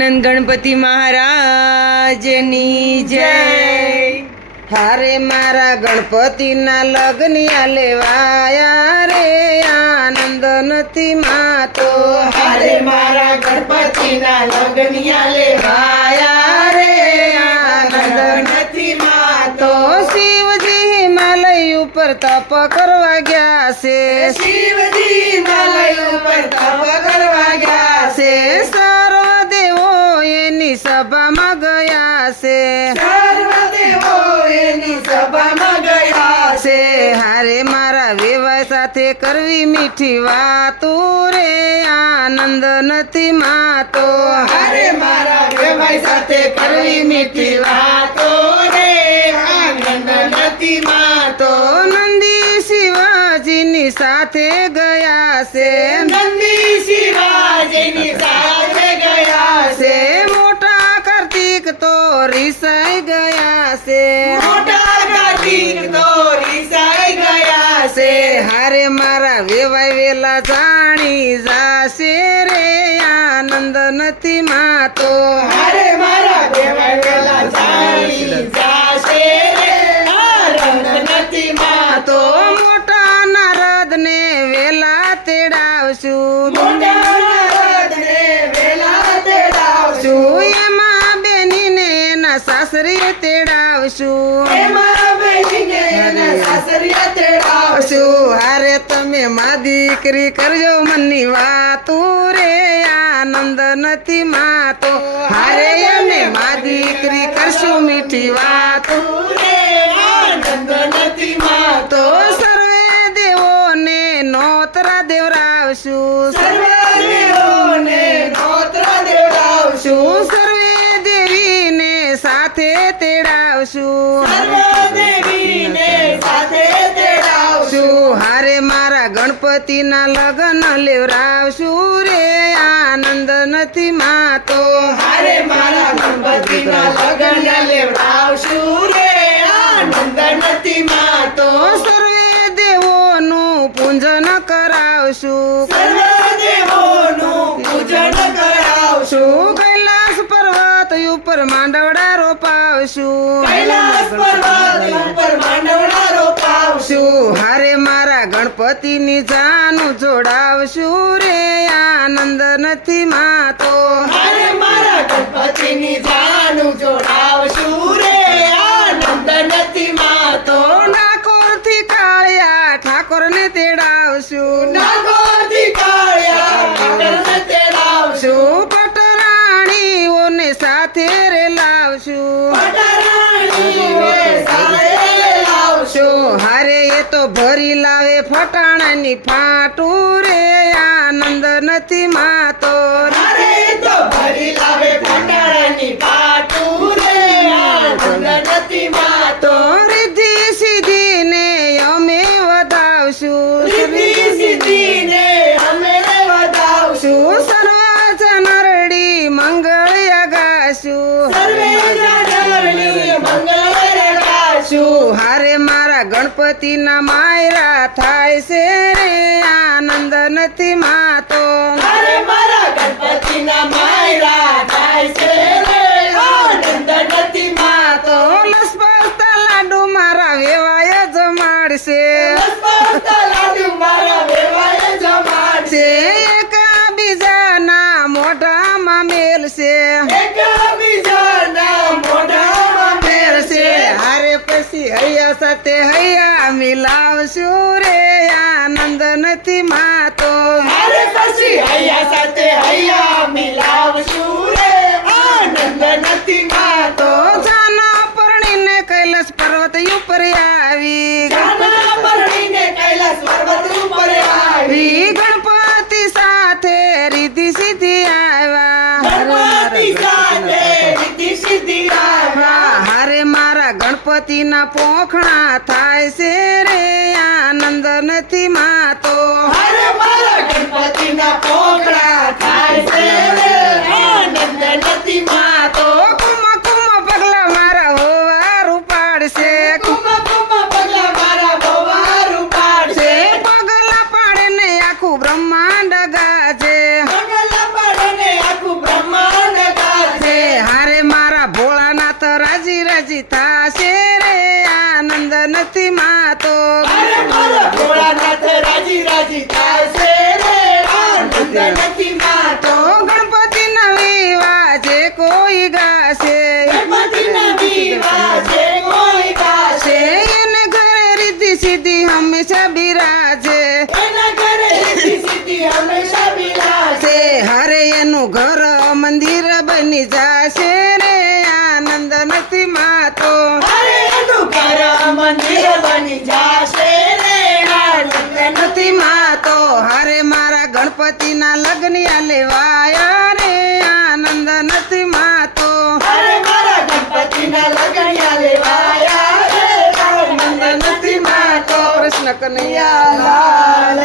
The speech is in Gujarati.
આનંદ ગણપતિ મહારાજની જય। હારે મારા ગણપતિના લગ્નિયા લેવાયા રે, આનંદ નથી માતો। હારે મારા ગણપતિના લગ્નિયા લેવાયા રે, આનંદ નથી માતો। શિવજી હિમાલય ઉપર તપ કરવા ગયા છે, શિવજી હિમાલય ઉપર તપ કરવા ગયા છે, સર્વ દેવો એની સભામાં ગયા છે, સર્વ દેવો એની સભામાં ગયા છે। હારે મારા વેવાય સાથે કરવી મીઠી વાતો રે, આનંદ નથી માતો। હારે મારા વેવાય સાથે કરવી મીઠી વાતો રે, આનંદ નથી માતો। નંદી શિવાજીની સાથે ગયા છે, નંદી શિવાજીની સાથે ગયા છે, મોટા કાર્તિક તો રીસાઈ ગયા છે, મોટા કાર્તિક તો રીસાઈ ગયા છે। હારે મારા વેવાય વેલા જાણી જાશે રે, આનંદ નથી માતો। હારે મારા વેવાય વેલા જાણી જાશે રે, આનંદ નથી માતો। મોટા નારદ ને વેલા તેડાવશું, મોટા નારદને વેલા તેડાવશું, એમાં બેનીને એના સાસરીએ તેડાવશું, એમાં બેસીને એના સાસરિયા તેડાવશું। હારે તમે મા દીકરી કરજો મનની વાતો રે, આનંદ નથી માતો। હારે અમે મા દીકરી કરશું મીઠી વાતો, રે આનંદ નથી માતો। સર્વે દેવોને નોતરા દેવરાવશું, સર્વદેવોને નોત્ર દેવડાવશું, સર્વે દેવીને સાથે તેડાવશું, સર્વદેવીને સાથે તેડાવશું। હારે મારા ગણપતિના લગ્ન લેવરાવશું રે, આનંદ નથી માતો। હારે મારા ગણપતિના લગ્ન લેવડાવશું રે, આનંદ નથી માતો। સર્વે દેવોનું પૂજન કરાવશું, સર્વદેવોનું પૂજન કરાવશું, કૈલાસ પર્વત ઉપર માંડવડા રોપાવશું, કૈલાસ પર્વત ઉપર માંડવડા રોપાવશું। હારે મારા ગણપતિની જાનું જોડાવશું રે, આનંદ નથી માતો। હારે મારા ગણપતિની જાનું જોડાવશું રે, આનંદ નથી માતો। ડાકોરથી કાળિયા ઠાકોરને તેડાવશું, નાગોરથી કાળિયા ઠાકરને તેડાવશું, પટરાણીઓને સાથે રે લાવશું, પટરાણીઓને સાથે લાવશું। હારે એ તો ભરી લાવે ફટાણાની ફાટું રે, આનંદ નથી માતો। હારે તો ભરી લાવે પટાણાની પાટું રે, આનંદ નથી માતો। રિદ્ધિ સિદ્ધિને અમે વધાવશું, સિદ્ધિ સિદ્ધિને અમે વધાવશું, સર્વ જનરડી મંગળ ગાશું, સર્વે જનની મંગળ રગાશું। હારે મારા ગણપતિના માયરા થાય છે રે, આનંદ નથી માતો। હારે મારા ગણપતિના માયરા થાય છે રે, આનંદ નથી માતો। લસપસતા લાડુ મારા વેવાય જમાડશે, લસપસતા લાડુ મારા વેવાએ જમાડશે, એકાબીજાના મોઢામાં મેલશે, એકબીજાના મોઢામાં મેળશે। હારે પછી હૈયા સાથે હૈયા મિલાવશું રે, આનંદ નથી માતો। હારે પછી હૈયા સાથે હૈયા મિલાવશું રે, આનંદ નથી માતો। જાના પરણીને કૈલાસ પર્વત ઉપર આવી, જાના પરણીને કૈલાસ પર્વત ઉપર આવી, ગણપતિ સાથે રીતિ સિદ્ધિ આવ્યા, ગણપતિ સાથે રીતિ સિદ્ધિ આવ્યા। હારે મારા ગણપતિના પોખણા થાય છે રે, આનંદ નથી માતો। હારે મારા ગણપતિના પોખડા થાય છે રે, આનંદ નથી માતો। કુમ કુમ પગલા મારા હોવારું પાડશે, કુમા કુમા પગલા મારા બવારું પાડશે, પગલા પાડે ને આખું બ્રહ્માંડ ગાજે, પગલા પાડે ને આખું બ્રહ્માંડ ગાજે। રાજી રાજી થાય છે રે આનંદ નથી માતો ગણપતિના વિવાહ છે કોઈ ગાશે ગણપતિના વિવાહ છે કોઈ ગાશે એને ઘરે રીતિ સીધી હંમેશા બિરાજે એના ઘરે રીતિ સીધી હંમેશા બિરાજે હરે એનું ઘર મંદિર બની જાશે રે આનંદ નથી માતો અરે એનું ઘર મંદિર બની જાશે રે આનંદ નથી માતો હરે મારા ગણપતિના લગ્ન લેવાયા રે આનંદ નથી માતો અરે મારા ગણપતિના લગનિયા લેવાયા રે આનંદ નથી માતો કૃષ્ણ કનૈયા લાલ